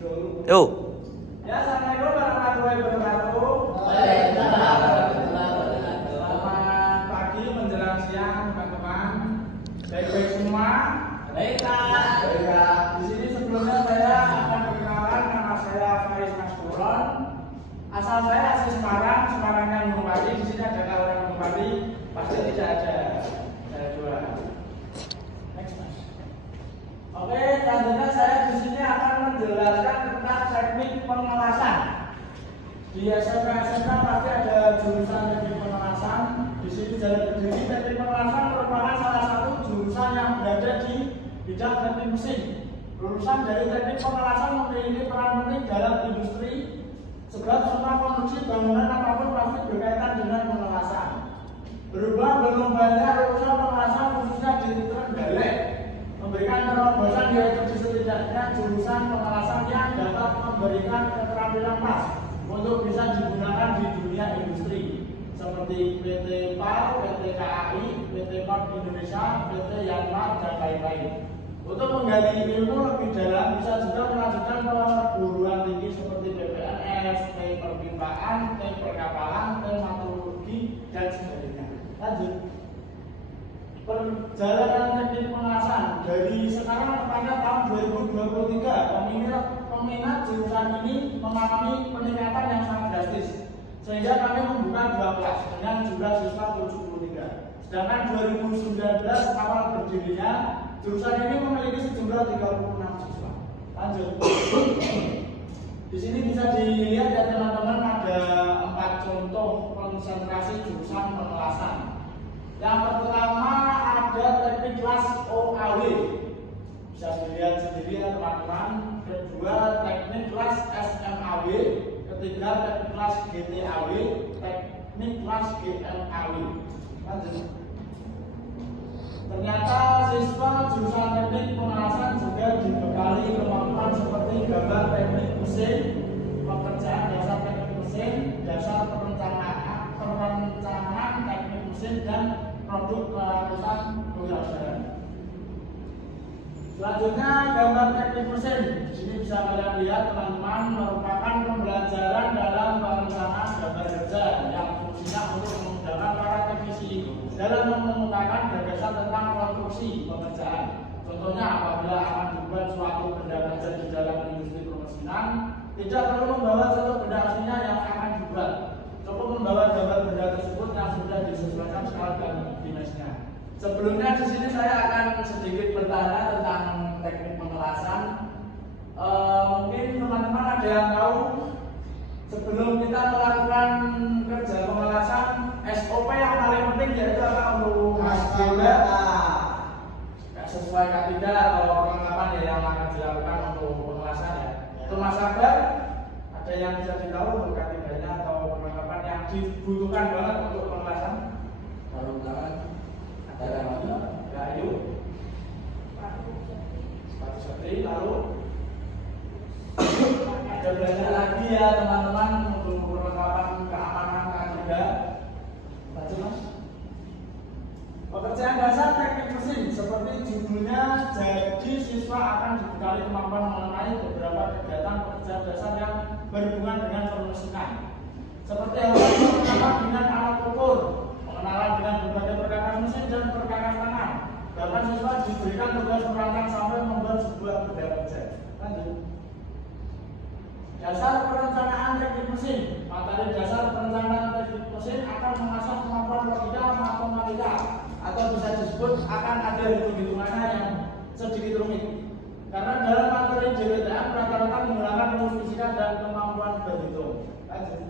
Yuk. Ya, assalamualaikum warahmatullahi wabarakatuh. Waalaikumsalam warahmatullahi wabarakatuh. Selamat pagi menjelang siang teman-teman. Baik-baik semua. Baik, Pak. Baik ya. Di sini sebelumnya saya akan perkenalan, nama saya Faris Maskuron. Asal saya asli Semarang, Semarangnya Gunung Pati. Di sini ada kawan Gunung Pati, pasti tidak ada. Saya dua. Next, Mas. Oke, selanjutnya saya di sini akan menjelaskan tentang teknik pengelasan. Di SMK pasti ada jurusan teknik pengelasan. Di sini jalan berdiri teknik pengelasan merupakan salah satu jurusan yang berada di bidang teknik mesin. Lulusan dari teknik pengelasan memiliki peran penting dalam industri, sebab semua konstruksi bangunan apapun pasti berkaitan dengan pengelasan. Berubah belum banyak lulusan pengelasan khususnya di Trenggalek memberikan terobosan yaitu setidaknya jurusan pengelasan yang dapat memberikan keterampilan pas untuk bisa digunakan di dunia industri seperti PT PAL, PT KAI, PT Port Indonesia, PT Yanmar, dan lain-lain. Untuk menggali ilmu lebih dalam bisa juga melanjutkan perguruan tinggi seperti PPNS, perpimpaan, perkapalan, meteorologi, dan sebagainya. Lanjut. Perjalanan teknik pengelasan dari sekarang kepada tahun 2023, peminat jurusan ini mengalami peningkatan yang sangat drastis, sehingga kami membuka 2 kelas dengan jumlah siswa 73. Sedangkan 2019 awal berdirinya, jurusan ini memiliki sejumlah 36 siswa. Lanjut. Di sini bisa dilihat ya teman-teman, ada 4 contoh konsentrasi jurusan pengelasan. Yang pertama ada teknik kelas OAW, bisa dilihat sendiri ya teman-teman. Kedua teknik kelas SMAW, ketiga teknik kelas GTAW, teknik kelas GMAW. Lanjut. Ternyata siswa jurusan teknik pengelasan juga dibekali kemampuan seperti gambar teknik mesin, pekerjaan dasar teknik mesin, dasar perencanaan teknik mesin, dan produk kelulusan kewirausahaan. Selanjutnya gambar teknik mesin. Di sini bisa kalian lihat teman-teman, merupakan pembelajaran dalam perencanaan gambar kerja yang fungsinya untuk memudahkan para teknisi dalam mengemukakan gagasan tentang konstruksi pekerjaan. Contohnya apabila akan dibuat suatu benda kerja di dalam industri permesinan, tidak perlu membawa contoh benda aslinya yang akan dibuat. Cukup membawa gambar benda tersebut yang sudah disesuaikan skala dan dimensinya. Sebelumnya di sini saya akan sedikit bertanya tentang teknik pengelasan. Mungkin teman-teman ada yang tahu sebelum kita melakukan kerja pengelasan, SOP yang paling penting yaitu apa untuk hasilnya sesuai K3 atau perlengkapan yang akan dilakukan untuk pengelasan ya. Itu Mas Akbar, ada yang bisa ditahu untuk K3-nya atau perlengkapan yang dibutuhkan banget untuk pengelasan? Perlengkapan ada lagi? Ya, yuk. Sepatu safety, lalu ada banyak lagi ya teman-teman untuk perlengkapan keamanan K3. Baca Mas. Pekerjaan dasar teknik mesin seperti judulnya, jadi siswa akan dibekali kemampuan mengenai beberapa kegiatan pekerjaan dasar yang berhubungan dengan permesinan, seperti pengenalan dengan alat ukur, pengenalan dengan berbagai perkakas mesin dan perkakas tangan. Bahkan siswa diberikan tugas merancang sampai membuat sebuah benda kerja. Lanjut. Dasar perencanaan teknik mesin. Materi dasar perencanaan teknik mesin akan mengasah kemampuan logika matematika, atau bisa disebut akan ada hitung-hitungannya yang sedikit rumit. Karena dalam materi JPTM rata-rata menggunakan rumus fisika dan kemampuan berhitung. Lanjut.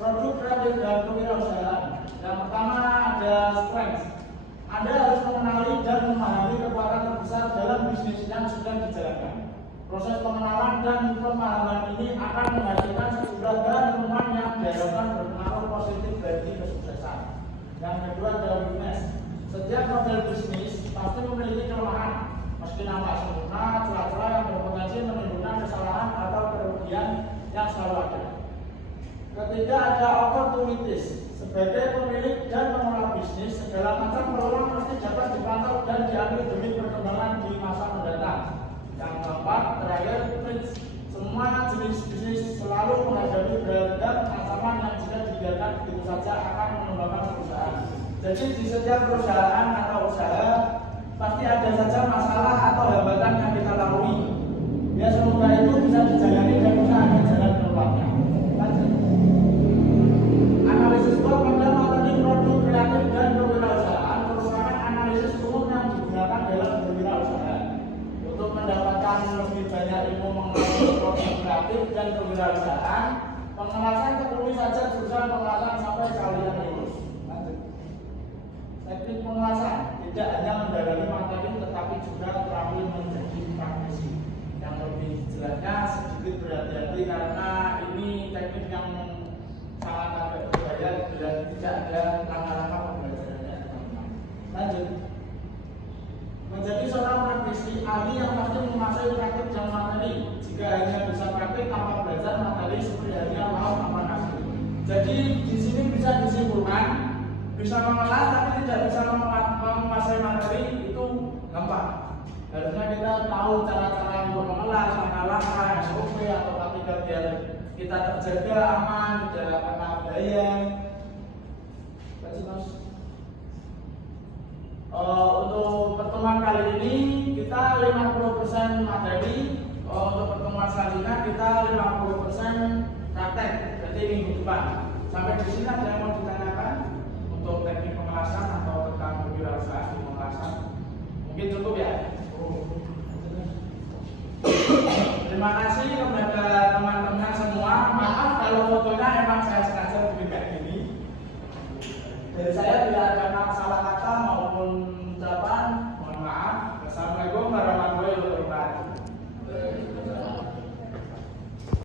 Produk kreatif dan kewirausahaan. Yang pertama ada strength. Anda harus mengenali dan memahami kekuatan terbesar dalam bisnis yang sedang dijalankan. Proses pengenalan dan pemahaman ini akan menghasilkan sejumlah bahan temuan yang diharapkan berpengaruh positif bagi kesuksesan. Yang kedua adalah weakness. Setiap model bisnis pasti memiliki kelemahan, meski nampak sempurna, celah-celah yang berpotensi menimbulkan kesalahan atau kerugian yang selalu ada. Ketiga ada opportunities. Sebagai pemilik dan pengelola bisnis, segala macam peluang pasti dapat dipantau dan diambil demi perkembangan di masa mendatang. Yang keempat, terakhir, semua jenis bisnis selalu menghadapi beragam ancaman yang jika dibiarkan begitu saja akan mengembangkan perusahaan. Jadi di setiap perusahaan atau usaha pasti ada saja masalah atau hambatan yang kita lalui. Ya semoga itu bisa dijalani dan bisa ada jalan keluarnya. Analisis SWOT pada materi produk kreatif dan kewirausahaan merupakan analisis umum yang digunakan dalam berwirausaha untuk mendapatkan lebih banyak ilmu mengenai produk kreatif dan kewirausahaan. Pengelasan tertulis saja jurusan pengelasan sampai kalian lulus. Teknik pengelasan tidak hanya mendalami materi tetapi juga terampil menjadi praktisi. Yang lebih jelasnya sedikit berhati-hati karena ini teknik yang sangat agak berbahaya dan tidak ada langkah-langkah pembelajarannya. Lanjut. Menjadi seorang praktisi, ahli yang pasti menguasai praktik dan materi. Jika hanya bisa praktik tanpa belajar materi seperti halnya laut tanpa nasi. Jadi di sini bisa disimpulkan, bisa mengelas tapi tidak bisa menguasai materi itu gampang. Harusnya kita tahu cara-cara untuk mengelas, langkah-langkah, SOP atau praktik biar kita terjaga aman, tidak kena bahaya. Untuk pertemuan kali ini kita 50% materi. Untuk pertemuan selanjutnya kita 50% praktek. Berarti minggu depan. Sampai di sini ada yang mau ditanyakan untuk teknik pengelasan atau tentang kewirausahaan di pengelasan? Mungkin cukup ya. Terima kasih kepada teman-teman semua. Maaf kalau fotonya emang saya sengaja bikin kayak gini. Dari saya tidak ada salah kata maupun